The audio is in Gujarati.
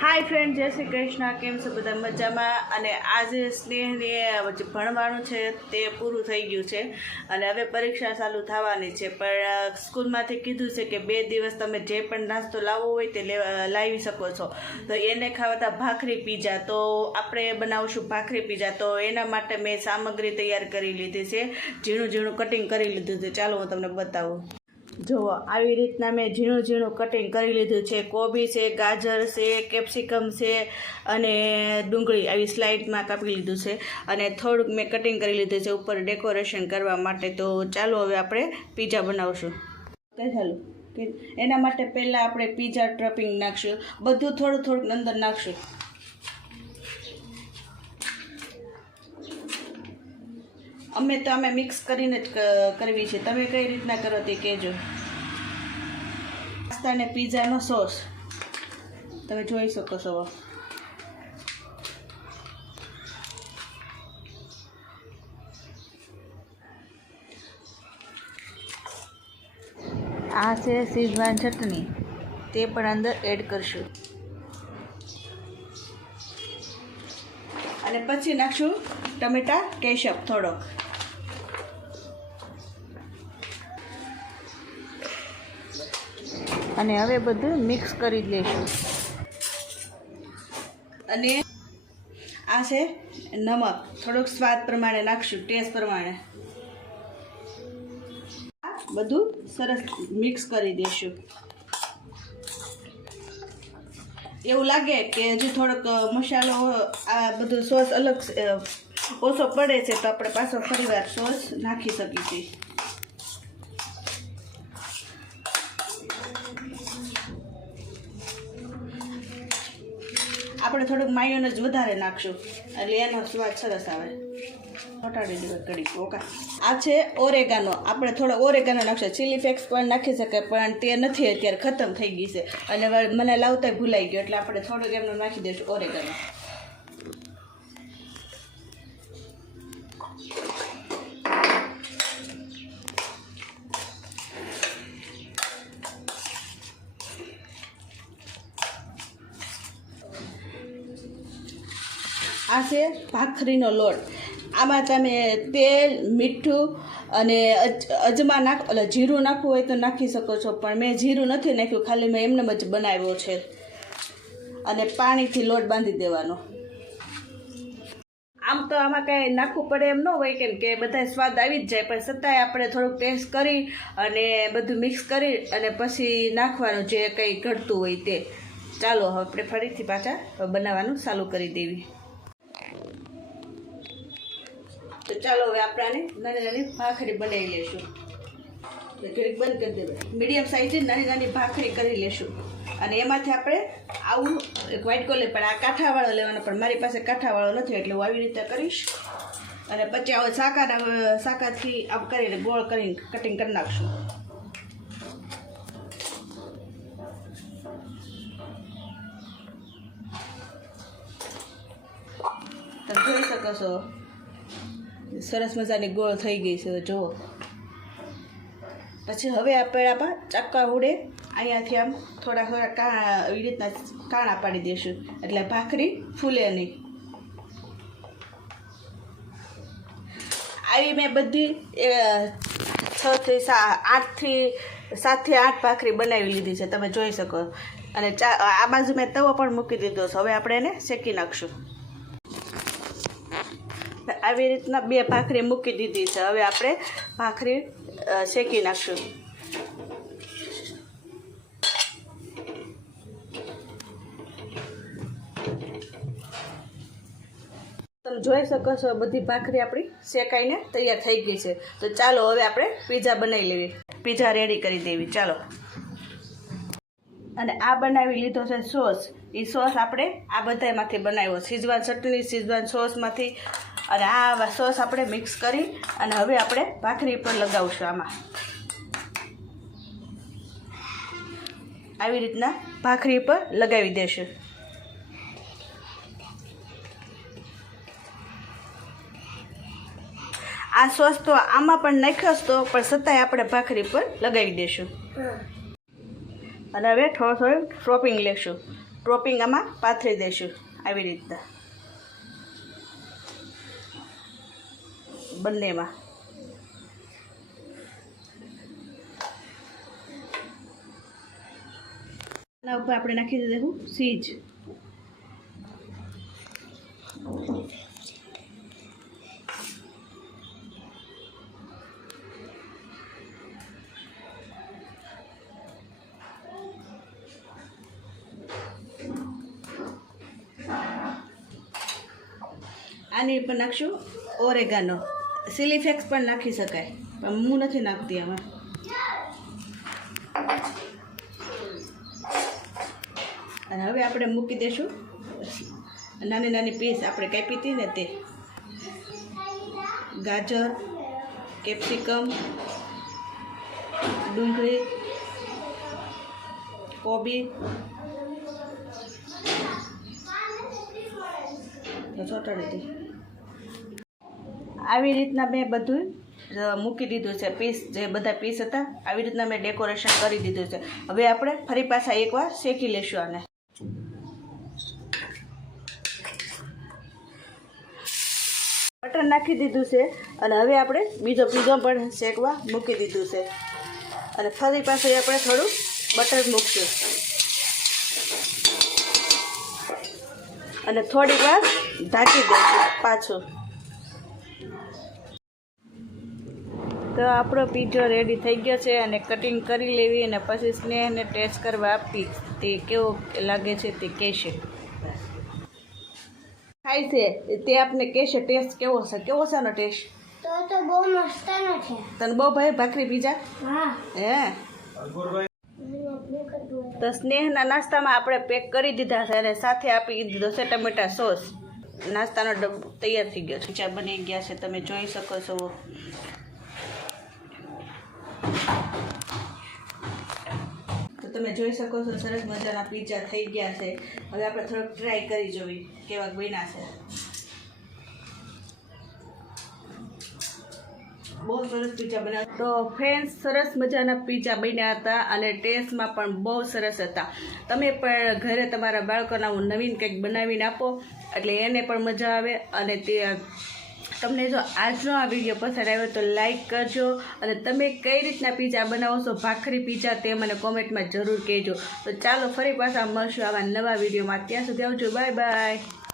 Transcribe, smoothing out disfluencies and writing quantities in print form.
હાય ફ્રેન્ડ, જય શ્રી કૃષ્ણ. કેમ છો બધા? મજામાં. અને આજે સ્નેહને જે ભણવાનું છે તે પૂરું થઈ ગયું છે અને હવે પરીક્ષા ચાલુ થવાની છે. પણ સ્કૂલમાંથી કીધું છે કે 2 દિવસ તમે જે પણ નાસ્તો લાવવો હોય તે લાવી શકો છો. તો એને ખાવાતા ભાખરી પીઝા, તો આપણે બનાવશું ભાખરી પીઝા. તો એના માટે મેં સામગ્રી તૈયાર કરી લીધી છે, ઝીણું ઝીણું કટિંગ કરી લીધું છે. ચાલો હું તમને બતાવું. જુઓ, આવી રીતના મેં ઝીણું ઝીણું કટિંગ કરી લીધું છે. કોબી છે, ગાજર છે, કેપ્સિકમ છે અને ડુંગળી આવી સ્લાઇડમાં કાપી લીધું છે અને થોડુંક મેં કટિંગ કરી લીધું છે ઉપર ડેકોરેશન કરવા માટે. તો ચાલો હવે આપણે પીઝા બનાવશું. ચાલો, એના માટે પહેલાં આપણે પીઝા ટોપિંગ નાખશું. બધું થોડું થોડુંક અંદર નાખશું. અમે મિક્સ કરીને જ કરવી છે. તમે કઈ રીતના કરો તે કહેજો. પાસ્તા અને પીઝાનો સોસ તમે જોઈ શકો છો. આ છે શેઝવાન ચટણી, તે પણ અંદર એડ કરશું. અને પછી નાખશું ટમેટા કેચઅપ થોડોક. અને હવે બધું મિક્સ કરી લઈશું. અને આ છે નમક, થોડુંક સ્વાદ પ્રમાણે નાખશું, ટેસ્ટ પ્રમાણે. બધું સરસ મિક્સ કરી દઈશું. એવું લાગે કે હજુ થોડોક મસાલો આ બધો સોસ અલગ ઓછો પડે છે તો આપણે પાછો ફરીવાર સોસ નાખી શકીએ છીએ. આપણે થોડુંક માયોનેઝ વધારે નાખશું એટલે એનો સ્વાદ સરસ આવે. હટાડી દેવા કડી. ઓકા, આ છે ઓરેગાનો. આપણે થોડો ઓરેગાનો નાખશું. ચીલી ફ્લેક્સ પણ નાખી શકાય પણ તે નથી, અત્યારે ખતમ થઈ ગઈ છે અને મને લાવતા ભૂલાઈ ગયો એટલે આપણે થોડુંક એમનું નાખી દઈશું ઓરેગાનો. આ છે ભાખરીનો લોટ. આમાં તમે તેલ, મીઠું અને અજમા જીરું નાખવું હોય તો નાખી શકો છો, પણ મેં જીરું નથી નાખ્યું, ખાલી મેં એમને જ બનાવ્યો છે. અને પાણીથી લોટ બાંધી દેવાનો. આમ તો આમાં કાંઈ નાખવું પડે એમ ન હોય, કેમ કે બધા સ્વાદ આવી જ જાય, પણ છતાંય આપણે થોડુંક ટેસ્ટ કરી અને બધું મિક્સ કરી અને પછી નાખવાનું જે કંઈ ઘટતું હોય તે. ચાલો હવે આપણે ફરીથી પાછા બનાવવાનું ચાલુ કરી દેવી. તો ચાલો હવે આપણે નાની નાની ભાખરી બનાવી લઈશું. ઘડીક બંધ કરી દેવાય. મીડિયમ સાઈઝની નાની નાની ભાખરી કરી લઈશું. અને એમાંથી આપણે આવું એક વ્હાઈટ કલર, પણ આ કાંઠાવાળો લેવાનો, પણ મારી પાસે કાંઠાવાળો નથી એટલે હું આવી રીતે કરીશ. અને પછી આવો શાકાથી આમ કરીને ગોળ કરીને કટિંગ કરી નાખશું. તમે જોઈ શકો છો સરસ મજાની ગોળ થઈ ગઈ છે. જુઓ. પછી હવે આપણે ચક્કા ઉડે અહીંયાથી આમ થોડા એવી રીતના કાણા પાડી દઈશું એટલે ભાખરી ફૂલે નહીં. આવી મેં બધી 7 થી 8 ભાખરી બનાવી લીધી છે, તમે જોઈ શકો. અને આ બાજુ મેં તવો પણ મૂકી દીધો છે. હવે આપણે એને શેકી નાખશું. આવી રીતના 2 ભાખરી મૂકી દીધી છે. હવે આપણે ભાખરી શેકી નાખશું. તમે જોઈ શકો છો બધી ભાખરી આપણી શેકાઈને તૈયાર થઈ ગઈ છે. તો ચાલો હવે આપણે પીઝા બનાવી લેવી. પીઝા રેડી કરી દેવી. ચાલો. અને આ બનાવી લીધો છે સોસ. એ સોસ આપણે આ બધામાંથી બનાવ્યો. શેઝવાન ચટણી, શેઝવાન સોસમાંથી. અને આ સોસ આપણે મિક્સ કરી અને હવે આપણે ભાખરી પર લગાવશું. આમાં આવી રીતના ભાખરી પર લગાવી દેશું. આ સોસ તો આમાં પણ નાખ્યો તો પણ છતાંય આપણે ભાખરી પર લગાવી દઈશું. અને હવે થોડું ટોપિંગ લેશું. ટોપિંગ આમાં પાથરી દઈશું આવી રીતના બંનેમાં. એના ઉપર આપણે નાખી દઈશું ચીઝ. આની ઉપર નાખશું ઓરેગાનો. ચીલી ફ્લેક્સ પણ નાખી શકાય પણ હું નથી નાખતી આમાં. અને હવે આપણે મૂકી દઈશું નાની નાની પીસ આપણે કાપી હતી ને તે ગાજર, કેપ્સિકમ, ડુંગળી, કોબી ચોટાડી હતી. આવી રીતના મેં બધું મૂકી દીધું છે પીસ. જે બધા પીસ હતા આવી રીતના મેં ડેકોરેશન કરી દીધું છે. હવે આપણે ફરી પાછા એકવાર શેકી લઈશું આને. બટર નાખી દીધું છે અને હવે આપણે બીજો પીઝો પણ શેકવા મૂકી દીધું છે અને ફરી પાછું આપણે થોડું બટર મૂકશું અને થોડીક વાર ઢાંકી દઈશું પાછું. તો આપણો પીઝો રેડી થઈ ગયો છે અને કટિંગ કરી લેવી અને પછી સ્નેહને ટેસ્ટ કરવા આપી તે કેવો લાગે છે તે કહેશે. ખાય છે તે આપને કહેશે ટેસ્ટ કેવો છે. કેવો છે એનો ટેસ્ટ? તો બહુ મસ્ત છે. તને બહુ ભાઈ ભાખરી પીઝા? હા. હે તો સ્નેહના નાસ્તામાં આપણે પેક કરી દીધા છે અને સાથે આપી દીધો છે ટમેટા સોસ. નાસ્તાનો ડબ્બો તૈયાર થઈ ગયો છે. ચા બની ગયા છે તમે જોઈ શકો છો. તો તમે જોઈ શકો છો સરસ મજાના પીઝા થઈ ગયા છે. હવે આપણે થોડોક ટ્રાય કરી જોઈએ કેવા બન્યા છે. બહુ સરસ પીઝા બન્યા. તો ફ્રેન્ડ્સ સરસ મજાના પીઝા બન્યા હતા અને ટેસ્ટમાં પણ બહુ સરસ હતા. તમે પણ ઘરે તમારા બાળકોને આવું નવીન કંઈક બનાવીને આપો એટલે એને પણ મજા આવે. અને તે તમને જો આજનો આ વિડીયો પસંદ આવ્યો તો લાઈક કરજો અને તમે કઈ રીતના પીઝા બનાવો છો ભાખરી પીઝા તે મને કોમેન્ટમાં જરૂર કહેજો. તો ચાલો ફરી પાછા મળશું આવા નવા વિડીયોમાં. ત્યાં સુધી આવજો. Bye bye.